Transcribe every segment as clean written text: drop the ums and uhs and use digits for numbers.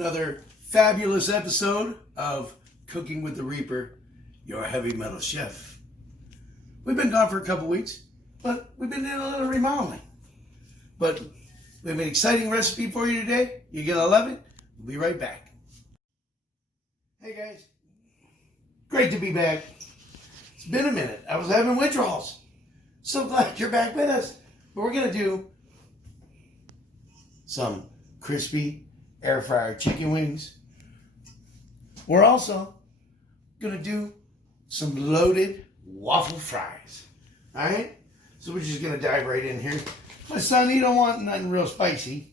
another fabulous episode of Cooking with the Reaper, your heavy metal chef. We've been gone for a couple weeks, but we've been doing a little remodeling. But we have an exciting recipe for you today. You're going to love it. We'll be right back. Hey guys, great to be back. It's been a minute. I was having withdrawals. So glad you're back with us. But we're going to do some crispy air fryer chicken wings. We're also going to do some loaded waffle fries. All right? So we're just going to dive right in here. My son, he don't want nothing real spicy.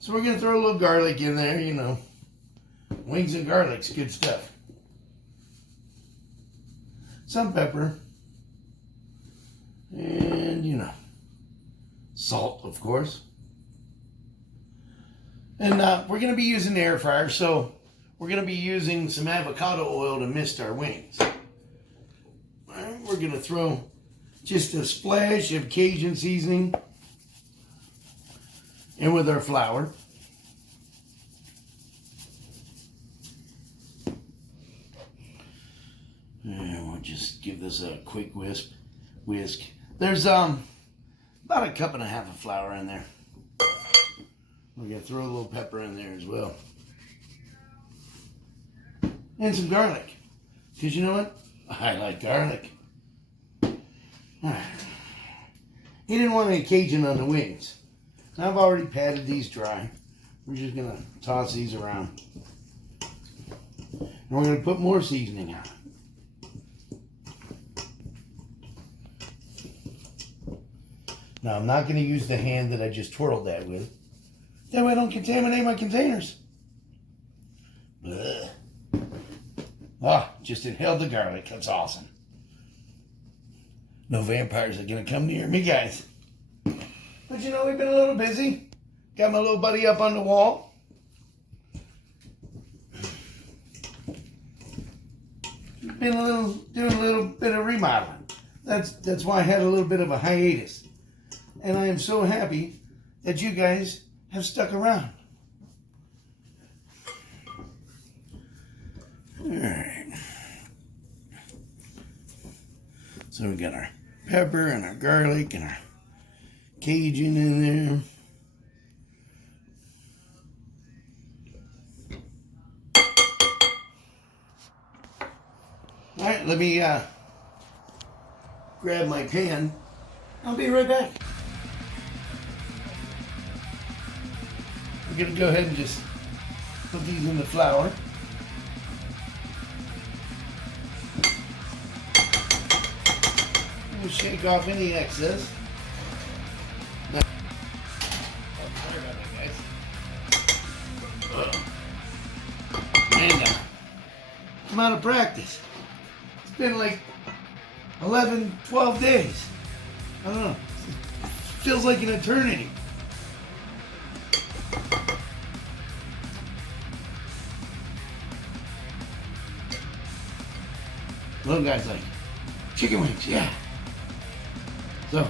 So we're going to throw a little garlic in there, you know. Wings and garlic's good stuff. Some pepper. And, you know, salt, of course. And we're going to be using the air fryer, so we're going to be using some avocado oil to mist our wings. All right, we're going to throw just a splash of Cajun seasoning in with our flour. And we'll just give this a quick whisk. There's about a cup and a half of flour in there. We're going to throw a little pepper in there as well. And some garlic. Because you know what? I like garlic. He didn't want any Cajun on the wings. Now I've already patted these dry. We're just going to toss these around. And we're going to put more seasoning on it. Now I'm not going to use the hand that I just twirled that with. That way I don't contaminate my containers. Ugh. Oh, just inhaled the garlic. That's awesome. No vampires are going to come near me, guys. But you know, we've been a little busy. Got my little buddy up on the wall. Been doing a little bit of remodeling. That's why I had a little bit of a hiatus. And I am so happy that you guys have stuck around. All right. So we got our pepper and our garlic and our Cajun in there. All right, let me grab my pan. I'll be right back. We're going to go ahead and just put these in the flour. We'll shake off any excess. Now, sorry about that, guys. And I'm out of practice. It's been like 11, 12 days. I don't know. It feels like an eternity. Little guy's like, chicken wings, yeah. So,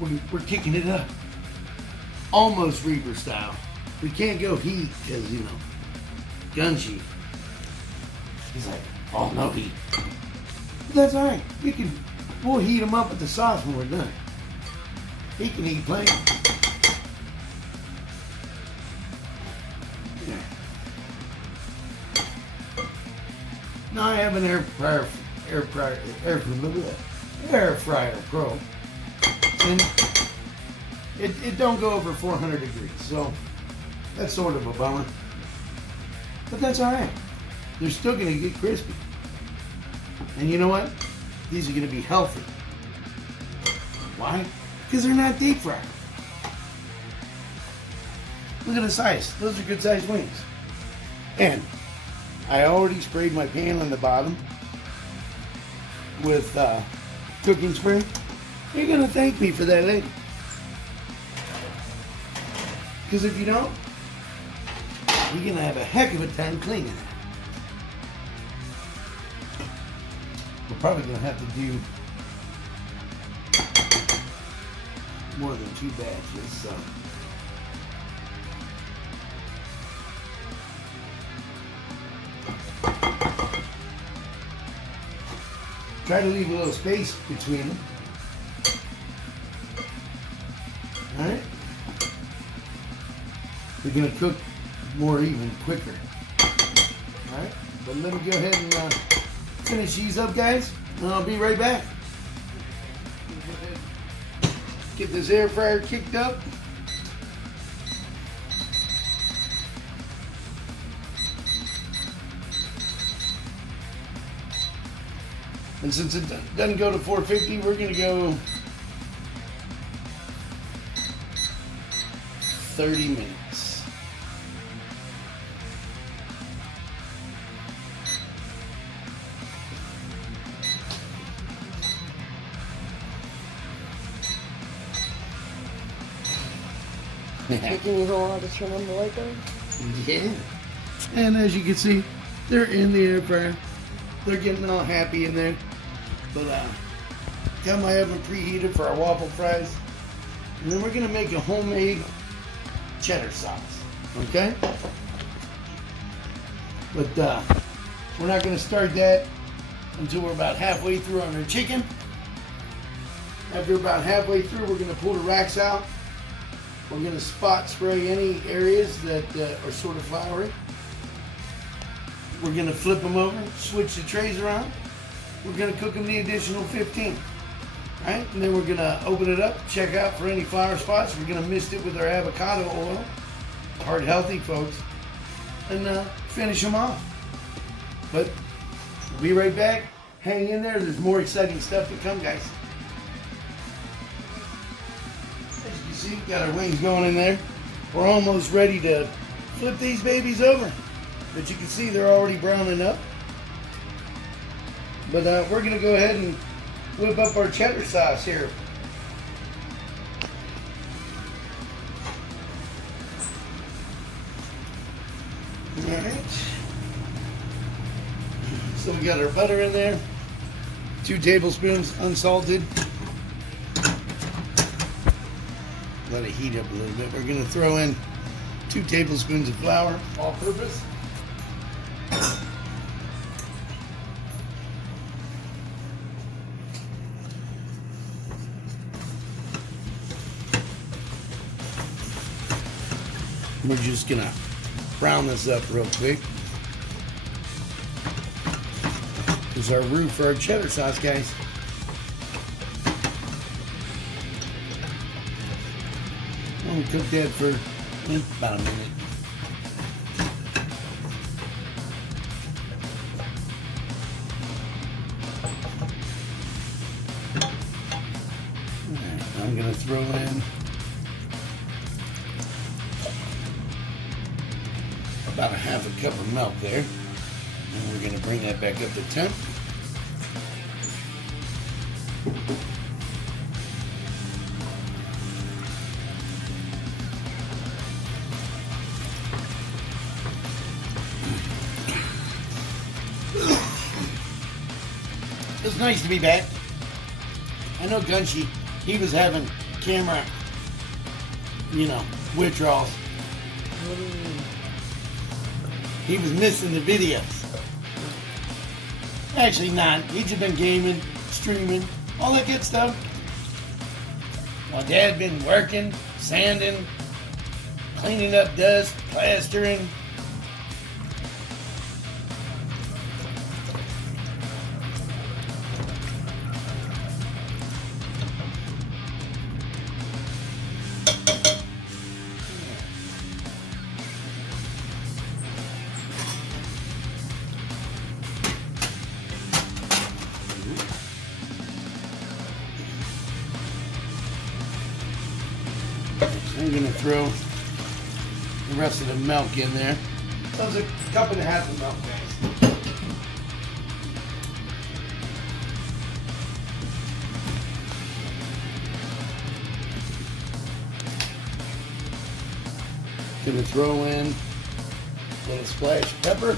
we're kicking it up. Almost Reaper style. We can't go heat because, you know, gun sheath. He's like, oh, no heat. But that's all right. We'll heat them up with the sauce when we're done. He can eat plain. Yeah. Now I have an air fryer pro, and it don't go over 400 degrees, so that's sort of a bummer. But that's all right. They're still going to get crispy, and you know what? These are going to be healthy. Why? Because they're not deep fried. Look at the size. Those are good sized wings, and I already sprayed my pan on the bottom with cooking spray. You're going to thank me for that later. Because if you don't, you're going to have a heck of a time cleaning it. We're probably going to have to do more than 2 batches, so Try to leave a little space between them. Alright? They're going to cook more even, quicker. Alright? But let me go ahead and finish these up, guys, and I'll be right back. Get this air fryer kicked up. And since it doesn't go to 450, we're going to go 30 minutes. Taking you a while to turn on the light though? Yeah. And as you can see, they're in the air fryer. They're getting all happy in there. But got my oven preheated for our waffle fries. And then we're gonna make a homemade cheddar sauce. Okay? But we're not gonna start that until we're about halfway through on our chicken. After about halfway through, we're gonna pull the racks out. We're gonna spot spray any areas that are sort of floury. We're gonna flip them over, switch the trays around. We're gonna cook them the additional 15. Right? And then we're gonna open it up, check out for any flour spots. We're gonna mist it with our avocado oil, heart healthy folks, and finish them off. But we'll be right back. Hang in there. There's more exciting stuff to come, guys. As you can see, got our wings going in there. We're almost ready to flip these babies over. But you can see they're already browning up. But we're going to go ahead and whip up our cheddar sauce here. Alright. So we got our butter in there. 2 tablespoons unsalted. Let it heat up a little bit. We're going to throw in 2 tablespoons of flour, all purpose. We're just gonna brown this up real quick. This is our roux for our cheddar sauce, guys. We'll cook that for about a minute. Alright, I'm gonna throw in about a half a cup of milk there. And we're going to bring that back up to temp. It's nice to be back. I know Gunchy, he was having camera, withdrawals. He was missing the videos. Actually not. He's just been gaming, streaming, all that good stuff. While Dad been working, sanding, cleaning up dust, plastering. I'm going to throw the rest of the milk in there. So it's a cup and a half of milk, guys. Going to throw in a little splash of pepper.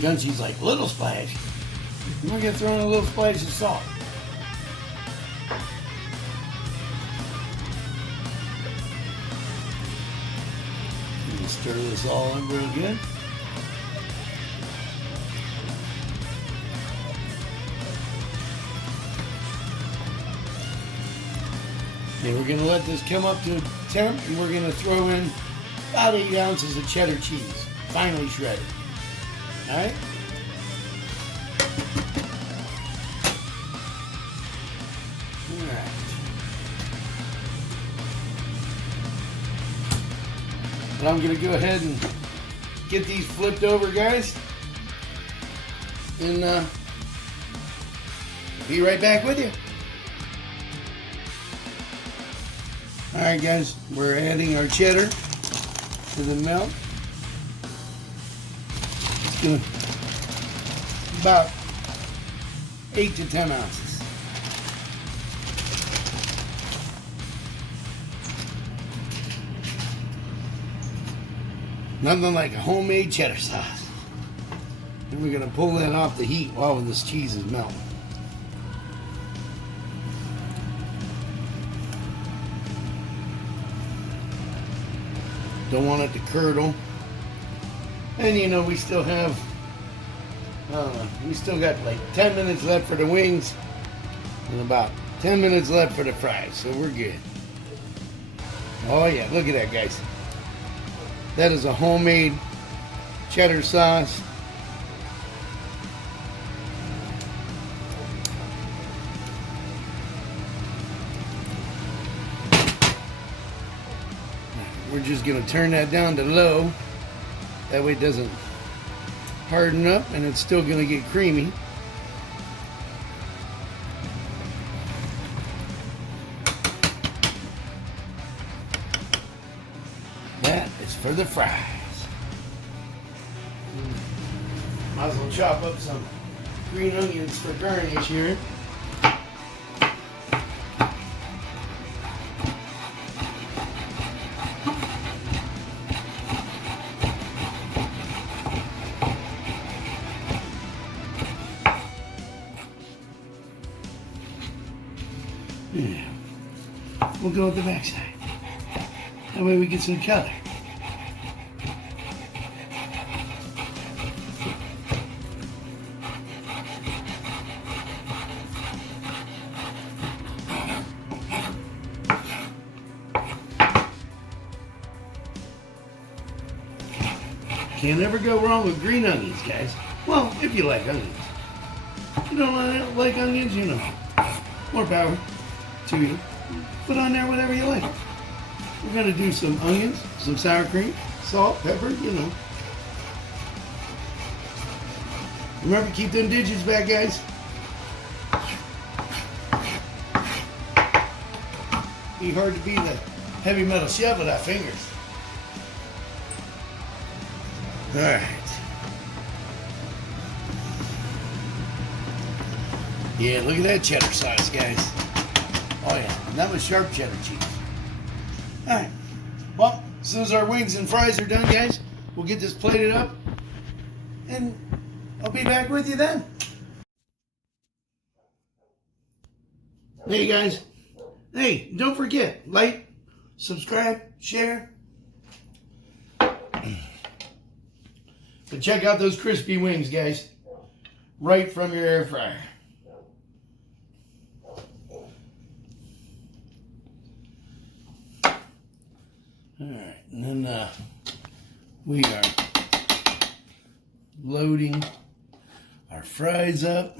Gunchy's like, little splash. We're going to throw in a little splash of salt. Stir this all in real good. And we're going to let this come up to temp, and we're going to throw in about 8 ounces of cheddar cheese, finely shredded. Alright? Alright. And I'm going to go ahead and get these flipped over, guys. And be right back with you. Alright guys, we're adding our cheddar to the melt. It's going to about 8 to 10 ounces. Nothing like a homemade cheddar sauce. And we're going to pull that off the heat while this cheese is melting. Don't want it to curdle. And you know, we still have, we still got like 10 minutes left for the wings and about 10 minutes left for the fries, so we're good. Oh yeah, look at that, guys. That is a homemade cheddar sauce. We're just going to turn that down to low. That way it doesn't harden up and it's still going to get creamy. That is for the fries. Might as well chop up some green onions for garnish here. Yeah. We'll go with the backside. That way we get some color. Can't ever go wrong with green onions, guys. Well, if you like onions. If you don't like onions, you know, more power to you. Put on there whatever you like. We're going to do some onions, some sour cream, salt, pepper, you know. Remember, keep them digits back, guys. Be hard to be the heavy metal chef without fingers. All right. Yeah, look at that cheddar sauce, guys. Oh yeah, and that was sharp cheddar cheese. All right. Well, as soon as our wings and fries are done, guys, we'll get this plated up, and I'll be back with you then. Hey guys. Hey, don't forget, like, subscribe, share. But check out those crispy wings, guys. Right from your air fryer. Alright, and then we are loading our fries up.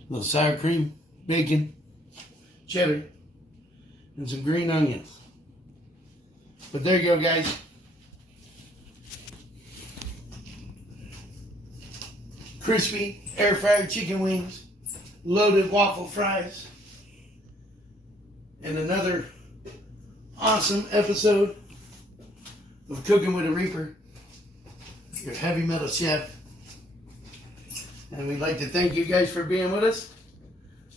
A little sour cream, bacon, cheddar, and some green onions. But there you go, guys. Crispy air fried chicken wings, loaded waffle fries, and another awesome episode of Cooking with a Reaper, your heavy metal chef. And we'd like to thank you guys for being with us.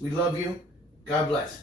We love you. God bless.